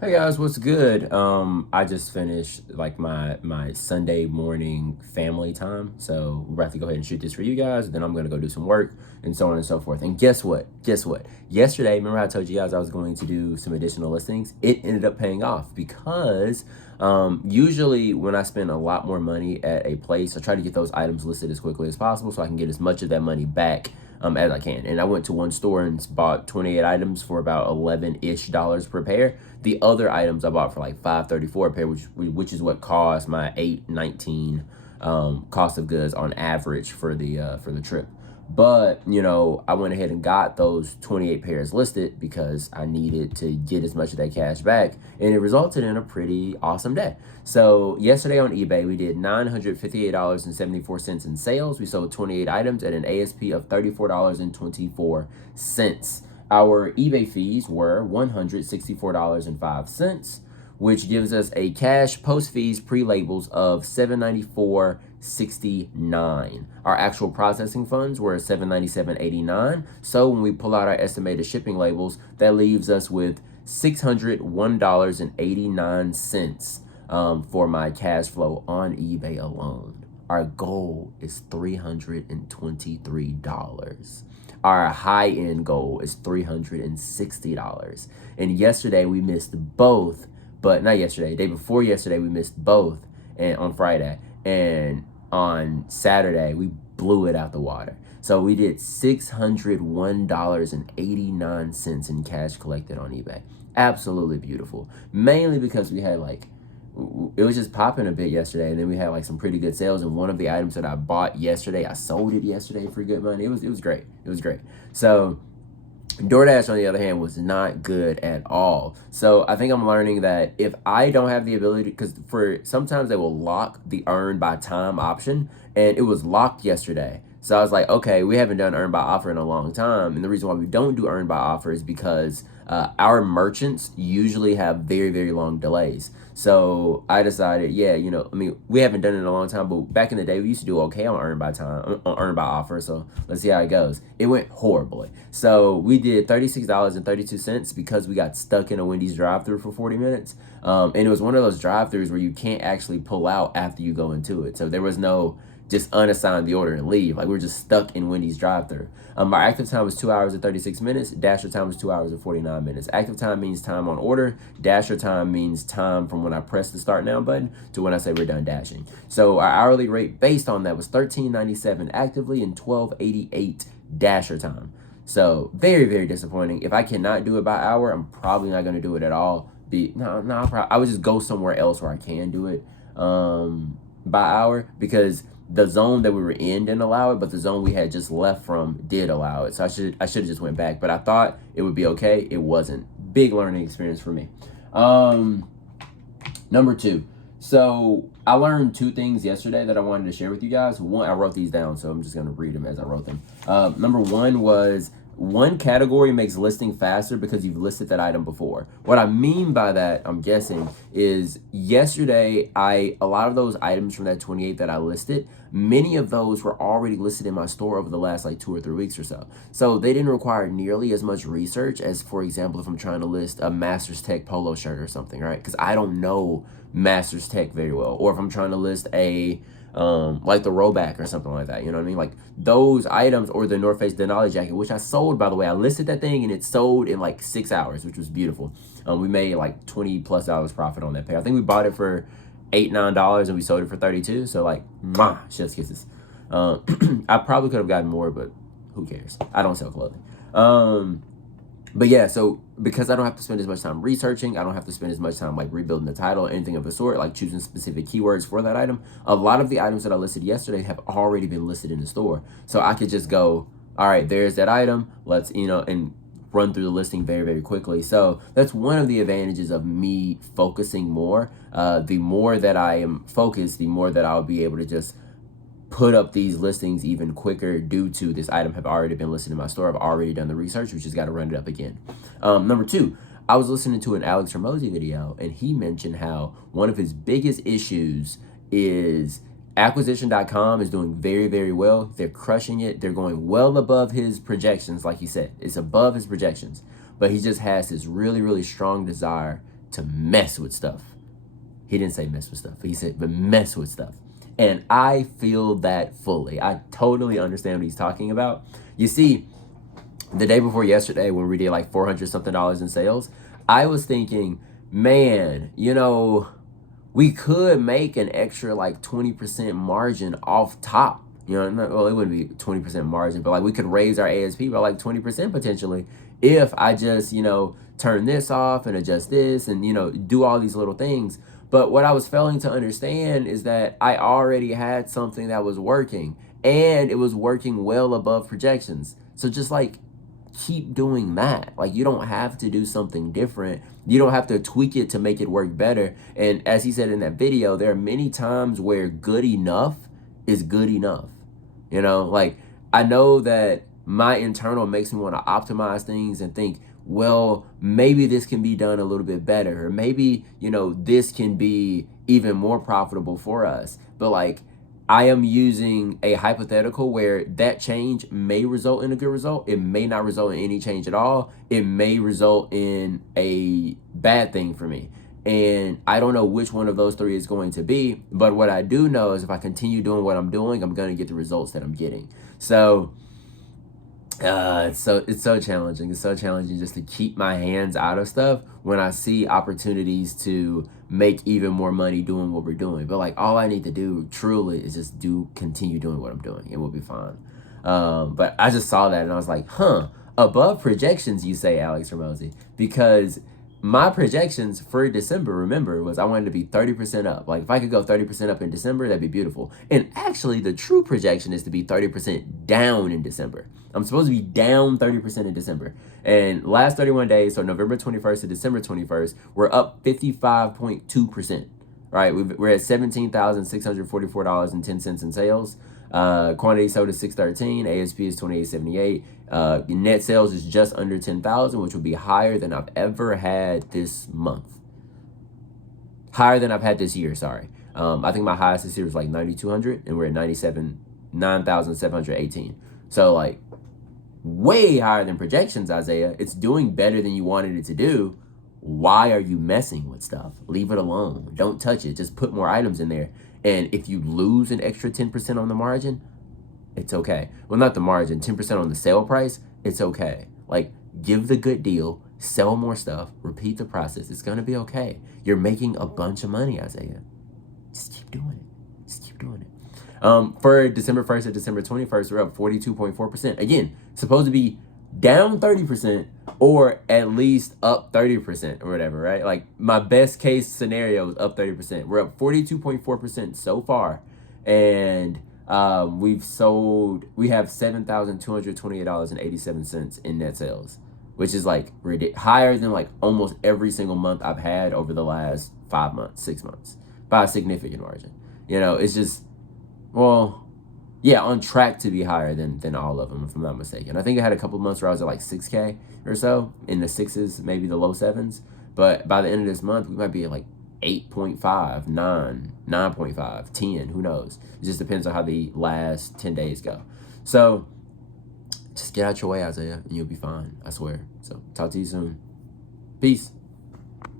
Hey guys, what's good? I just finished like my Sunday morning family time, so we're about to go ahead and shoot this for you guys. Then I'm gonna go do some work and so on and so forth. And guess what? Guess what? Yesterday, remember I told you guys I was going to do some additional listings. It ended up paying off because usually when I spend a lot more money at a place, I try to get those items listed as quickly as possible so I can get as much of that money back as I can. And I went to one store and bought 28 items for about 11-ish dollars per pair. The other items I bought for like $5.34 a pair, which is what cost my $8.19 cost of goods on average for the trip. But, I went ahead and got those 28 pairs listed because I needed to get as much of that cash back. And it resulted in a pretty awesome day. So yesterday on eBay, we did $958.74 in sales. We sold 28 items at an ASP of $34.24. Our eBay fees were $164.05, which gives us a cash post fees pre-labels of $794.69. Our actual processing funds were $797.89. So when we pull out our estimated shipping labels, that leaves us with $601.89 for my cash flow on eBay alone. Our goal is $323. Our high-end goal is $360. And yesterday we missed both, but not yesterday, day before yesterday we missed both, and on Friday. And on Saturday we blew it out the water. So we did $601.89 in cash collected on eBay. Absolutely beautiful. Mainly because we had it was just popping a bit yesterday, and then we had like some pretty good sales. And one of the items that I bought yesterday, I sold it yesterday for good money. It was great. It was great. So DoorDash, on the other hand, was not good at all. So I think I'm learning that if I don't have the ability, because for sometimes they will lock the earn by time option, and it was locked yesterday. So I was like, okay, we haven't done earn by offer in a long time. And the reason why we don't do earn by offer is because our merchants usually have very, very long delays. So I decided, we haven't done it in a long time, but back in the day, we used to do okay on earn by time, on earn by offer. So let's see how it goes. It went horribly. So we did $36.32 because we got stuck in a Wendy's drive-thru for 40 minutes. And it was one of those drive-thrus where you can't actually pull out after you go into it. So there was no just unassign the order and leave. Like, we're just stuck in Wendy's drive-thru. Our active time was 2 hours and 36 minutes. Dasher time was 2 hours and 49 minutes. Active time means time on order. Dasher time means time from when I press the start now button to when I say we're done dashing. So our hourly rate based on that was $13.97 actively and $12.88 dasher time. So very, very disappointing. If I cannot do it by hour, I'm probably not going to do it at all. I would just go somewhere else where I can do it by hour, because the zone that we were in didn't allow it, but the zone we had just left from did allow it. So I should have just went back, but I thought it would be okay. It wasn't. Big learning experience for me. Number two. So I learned two things yesterday that I wanted to share with you guys. One, I wrote these down, so I'm just going to read them as I wrote them. Number one was, one category makes listing faster because you've listed that item before. What I mean by that, I'm guessing, is yesterday, a lot of those items from that 28 that I listed, many of those were already listed in my store over the last 2 or 3 weeks or so. So they didn't require nearly as much research as, for example, if I'm trying to list a Masters Tech polo shirt or something, right? Because I don't know Masters Tech very well. Or if I'm trying to list a the rollback or something like that, you know what I mean? Like those items, or the North Face Denali jacket, which I sold, by the way. I listed that thing and it sold in 6 hours, which was beautiful. We made $20+ profit on that pair. I think we bought it for $8-9 and we sold it for 32. So chef's kisses. I probably could have gotten more, but who cares? I don't sell clothing. But yeah, so because I don't have to spend as much time researching, I don't have to spend as much time rebuilding the title or anything of the sort, choosing specific keywords for that item. A lot of the items that I listed yesterday have already been listed in the store. So I could just go, all right, there's that item. Let's, and run through the listing very, very quickly. So that's one of the advantages of me focusing more. The more that I am focused, the more that I'll be able to just put up these listings even quicker, due to this item have already been listed in my store. I've already done the research. We just got to run it up again. Number two, I was listening to an Alex Hormozy video, and he mentioned how one of his biggest issues is acquisition.com is doing very, very well. They're crushing it. They're going well above his projections. Like he said, it's above his projections, but he just has this really, really strong desire to mess with stuff. He didn't say mess with stuff, but he said, but mess with stuff. And I feel that fully. I totally understand what he's talking about. You see, the day before yesterday, when we did like $400 something in sales, I was thinking, man, you know, we could make an extra like 20% margin off top. You know, well, it wouldn't be 20% margin, but like we could raise our ASP by like 20% potentially if I just, you know, turn this off and adjust this and, you know, do all these little things. But what I was failing to understand is that I already had something that was working and it was working well above projections. So just like keep doing that. Like you don't have to do something different. You don't have to tweak it to make it work better. And as he said in that video, there are many times where good enough is good enough. You know, like I know that my internal makes me want to optimize things and think, well, maybe this can be done a little bit better, or maybe, you know, this can be even more profitable for us. But like, I am using a hypothetical where that change may result in a good result. It may not result in any change at all. It may result in a bad thing for me. And I don't know which one of those three is going to be. But what I do know is if I continue doing what I'm doing, I'm going to get the results that I'm getting. So it's so challenging. It's so challenging just to keep my hands out of stuff when I see opportunities to make even more money doing what we're doing. But like all I need to do truly is just continue doing what I'm doing and we'll be fine. But I just saw that and I was like, above projections, you say, Alex Ramosi, because my projections for December, remember, was I wanted to be 30% up. Like if I could go 30% up in December, that'd be beautiful. And actually the true projection is to be 30% down in December. I'm supposed to be down 30% in December. And last 31 days, so November 21st to December 21st, we're up 55.2%, right? We're at $17,644.10 in sales. Quantity sold is 613. ASP is 2878. Net sales is just under 10,000, which would be higher than I've ever had this month. Higher than I've had this year, sorry. I think my highest this year was like 9,200 and we're at 9,718. So like way higher than projections, Isaiah. It's doing better than you wanted it to do. Why are you messing with stuff? Leave it alone. Don't touch it. Just put more items in there. And if you lose an extra 10% on the margin, it's okay. Well, not the margin, 10% on the sale price, it's okay. Like, give the good deal, sell more stuff, repeat the process. It's going to be okay. You're making a bunch of money, Isaiah. Just keep doing it. Just keep doing it. For December 1st to December 21st, we're up 42.4%. Again, supposed to be down 30% or at least up 30% or whatever, right? Like my best case scenario is up 30%. We're up 42.4% so far. And we have $7,228.87 in net sales, which is like higher than like almost every single month I've had over the last 5 months, 6 months, by a significant margin. You know, it's just, well, yeah, on track to be higher than all of them, if I'm not mistaken. I think I had a couple of months where I was at like 6K or so, in the 6s, maybe the low 7s. But by the end of this month, we might be at like 8.5, 9, 9.5, 10, who knows? It just depends on how the last 10 days go. So just get out your way, Isaiah, and you'll be fine, I swear. So talk to you soon. Peace.